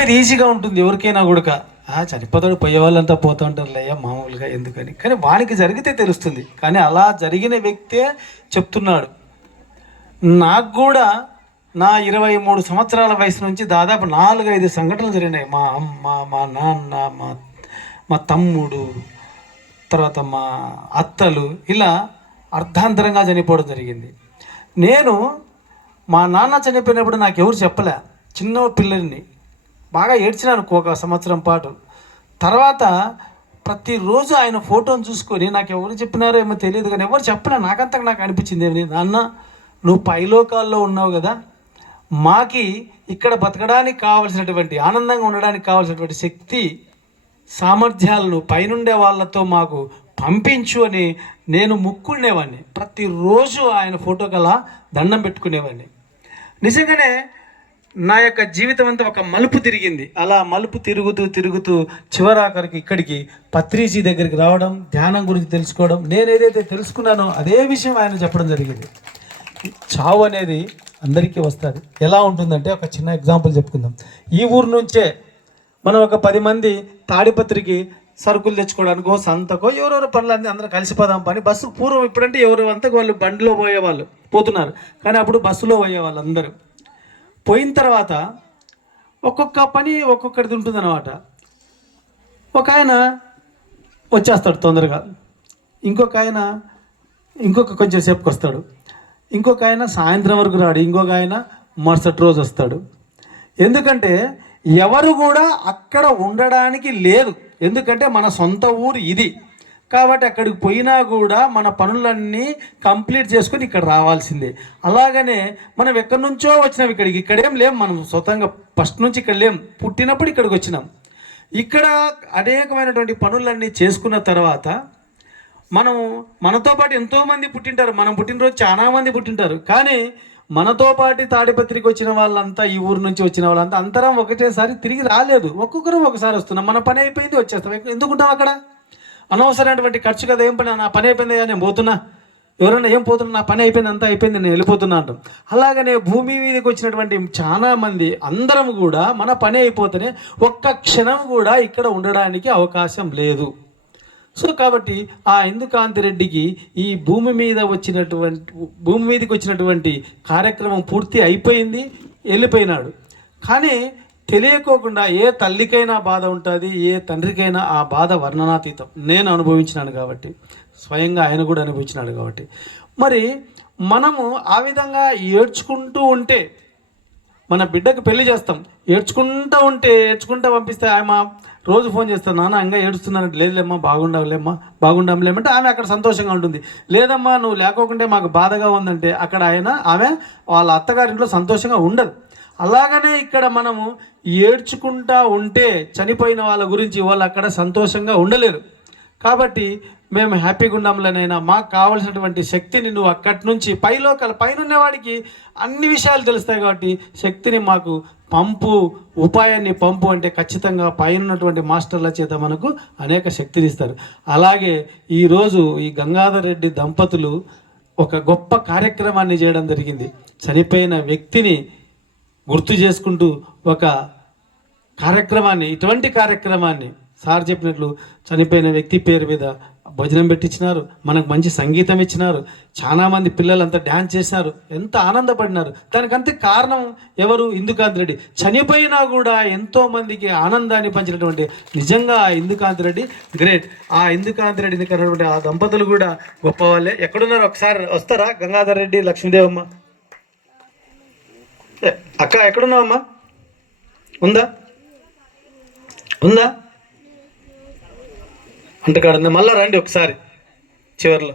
చెప్పేది ఈజీగా ఉంటుంది ఎవరికైనా కూడా చనిపోతాడు పోయే వాళ్ళంతా పోతూ ఉంటారు అయ్యా మామూలుగా ఎందుకని. కానీ వానికి జరిగితే తెలుస్తుంది. కానీ అలా జరిగిన వ్యక్తే చెప్తున్నాడు. నాకు కూడా నా ఇరవై మూడు సంవత్సరాల వయసు నుంచి దాదాపు నాలుగైదు సంఘటనలు జరిగినాయి. మా అమ్మ మా నాన్న మా మా తమ్ముడు తర్వాత మా అత్తలు ఇలా అర్ధాంతరంగా చనిపోవడం జరిగింది. నేను మా నాన్న చనిపోయినప్పుడు నాకు ఎవరు చెప్పలే. చిన్న పిల్లల్ని. బాగా ఏడ్చినాను ఒక సంవత్సరం పాటు. తర్వాత ప్రతిరోజు ఆయన ఫోటోని చూసుకొని నాకు ఎవరు చెప్పినారో ఏమో తెలియదు కానీ ఎవరు చెప్పినా నాకంతకు నాకు అనిపించింది ఏమి నాన్న నువ్వు పైలోకాల్లో ఉన్నావు కదా మాకి ఇక్కడ బతకడానికి కావలసినటువంటి ఆనందంగా ఉండడానికి కావలసినటువంటి శక్తి సామర్థ్యాలను పైనుండే వాళ్ళతో మాకు పంపించు అని నేను ముక్కునేవాడిని ప్రతిరోజు ఆయన ఫోటో దండం పెట్టుకునేవాడిని నిజంగానే నా యొక్క జీవితం అంతా ఒక మలుపు తిరిగింది. అలా మలుపు తిరుగుతూ తిరుగుతూ చివరాఖరికి ఇక్కడికి పత్రిజీ దగ్గరికి రావడం ధ్యానం గురించి తెలుసుకోవడం నేను ఏదైతే తెలుసుకున్నానో అదే విషయం ఆయన చెప్పడం జరిగింది. చావు అనేది అందరికీ వస్తుంది. ఎలా ఉంటుందంటే ఒక చిన్న ఎగ్జాంపుల్ చెప్పుకుందాం. ఈ ఊరు నుంచే మనం ఒక పది మంది తాడిపత్రికి సరుకులు తెచ్చుకోవడానికో సంతకో ఎవరెవరు పనులన్నీ అందరూ కలిసిపోదాం పని. బస్సు పూర్వం ఇప్పుడంటే ఎవరు అంతా వాళ్ళు బండిలో పోయేవాళ్ళు పోతున్నారు. కానీ అప్పుడు బస్సులో పోయేవాళ్ళు అందరూ. పోయిన తర్వాత ఒక్కొక్క పని ఒక్కొక్కటిది ఉంటుందన్నమాట. ఒక ఆయన వచ్చేస్తాడు తొందరగా. ఇంకొక ఆయన ఇంకొక కొంచెం సేపుకి వస్తాడు. ఇంకొక ఆయన సాయంత్రం వరకు రాడు. ఇంకొక ఆయన మరుసటి రోజు వస్తాడు. ఎందుకంటే ఎవరు కూడా అక్కడ ఉండడానికి లేదు. ఎందుకంటే మన సొంత ఊరు ఇది. కాబట్టి అక్కడికి పోయినా కూడా మన పనులన్నీ కంప్లీట్ చేసుకొని ఇక్కడ రావాల్సిందే. అలాగనే మనం ఎక్కడి నుంచో వచ్చినాం ఇక్కడికి. ఇక్కడేం లేం మనం స్వతంగా ఫస్ట్ నుంచి ఇక్కడ లేం. పుట్టినప్పుడు ఇక్కడికి వచ్చినాం. ఇక్కడ అనేకమైనటువంటి పనులన్నీ చేసుకున్న తర్వాత మనం మనతో పాటు ఎంతోమంది పుట్టింటారు. మనం పుట్టినరోజు చాలామంది పుట్టింటారు. కానీ మనతో పాటు తాడిపత్రికి వచ్చిన వాళ్ళంతా ఈ ఊరు నుంచి వచ్చిన వాళ్ళంతా అందరం ఒకటేసారి తిరిగి రాలేదు. ఒక్కొక్కరు ఒకసారి వస్తున్నాం. మన పని అయిపోయింది వచ్చేస్తాం. ఎందుకుంటాం అక్కడ? అనవసరమైనటువంటి ఖర్చు కదా ఏం పని? నా పని అయిపోయింది నేను పోతున్నా. ఎవరైనా ఏం పోతున్నా నా పని అయిపోయింది అంతా అయిపోయింది నేను వెళ్ళిపోతున్నా అంటాం అలాగనే భూమి మీదకి వచ్చినటువంటి చాలా మంది అందరం కూడా మన పని అయిపోతేనే ఒక్క క్షణం కూడా ఇక్కడ ఉండడానికి అవకాశం లేదు. సో కాబట్టి ఆ ఇందుకాంతి రెడ్డికి ఈ భూమి మీద వచ్చినటువంటి భూమి మీదకి వచ్చినటువంటి కార్యక్రమం పూర్తి అయిపోయింది వెళ్ళిపోయినాడు. కానీ తెలియకోకుండా ఏ తల్లికైనా బాధ ఉంటుంది ఏ తండ్రికైనా ఆ బాధ వర్ణనాతీతం. నేను అనుభవించినాను కాబట్టి స్వయంగా ఆయన కూడా అనుభవించినాడు కాబట్టి. మరి మనము ఆ విధంగా ఏడ్చుకుంటూ ఉంటే మన బిడ్డకు పెళ్ళి చేస్తాం. ఏడ్చుకుంటూ ఉంటే ఏడ్చుకుంటూ పంపిస్తే ఆమె రోజు ఫోన్ చేస్తాను నాన్న ఇంకా ఏడుస్తున్నానంటే లేదులేమ్మా బాగుండవులేమ్మా బాగుండవులేమంటే ఆమె అక్కడ సంతోషంగా ఉంటుంది. లేదమ్మా నువ్వు లేకోకుంటే మాకు బాధగా ఉందంటే అక్కడ ఆయన ఆమె వాళ్ళ అత్తగారింట్లో సంతోషంగా ఉండదు. అలాగనే ఇక్కడ మనము ఏడ్చుకుంటా ఉంటే చనిపోయిన వాళ్ళ గురించి వాళ్ళు అక్కడ సంతోషంగా ఉండలేరు. కాబట్టి మేము హ్యాపీగా ఉండాంలనైనా మాకు కావలసినటువంటి శక్తిని నువ్వు అక్కడి నుంచి పైలోకల పైన వాడికి అన్ని విషయాలు తెలుస్తాయి కాబట్టి శక్తిని మాకు పంపు ఉపాయాన్ని పంపు అంటే ఖచ్చితంగా పైన ఉన్నటువంటి మాస్టర్ల చేత మనకు అనేక శక్తిని ఇస్తారు. అలాగే ఈరోజు ఈ గంగాధర్ రెడ్డి దంపతులు ఒక గొప్ప కార్యక్రమాన్ని చేయడం జరిగింది. చనిపోయిన వ్యక్తిని గుర్తు చేసుకుంటూ ఒక కార్యక్రమాన్ని ఇటువంటి కార్యక్రమాన్ని సార్ చెప్పినట్లు చనిపోయిన వ్యక్తి పేరు మీద భోజనం పెట్టించినారు మనకు మంచి సంగీతం ఇచ్చినారు చాలామంది పిల్లలంతా డ్యాన్స్ చేసినారు ఎంత ఆనందపడినారు. దానికంతే కారణం ఎవరు? ఇందుకాంత్ రెడ్డి. చనిపోయినా కూడా ఎంతో మందికి ఆనందాన్ని పంచినటువంటి నిజంగా ఆ ఇందుకాంత్ రెడ్డి గ్రేట్. ఆ ఇందుకాంత్ రెడ్డిని కన్నటువంటి ఆ దంపతులు కూడా గొప్ప వాళ్ళే ఎక్కడున్నారు? ఒకసారి వస్తారా? గంగాధర్ రెడ్డి లక్ష్మీదేవమ్మ? అక్క ఎక్కడున్నావమ్మా? ఉందా? ఉందా? అంటకాడుంది మళ్ళా రండి ఒకసారి చివరిలో.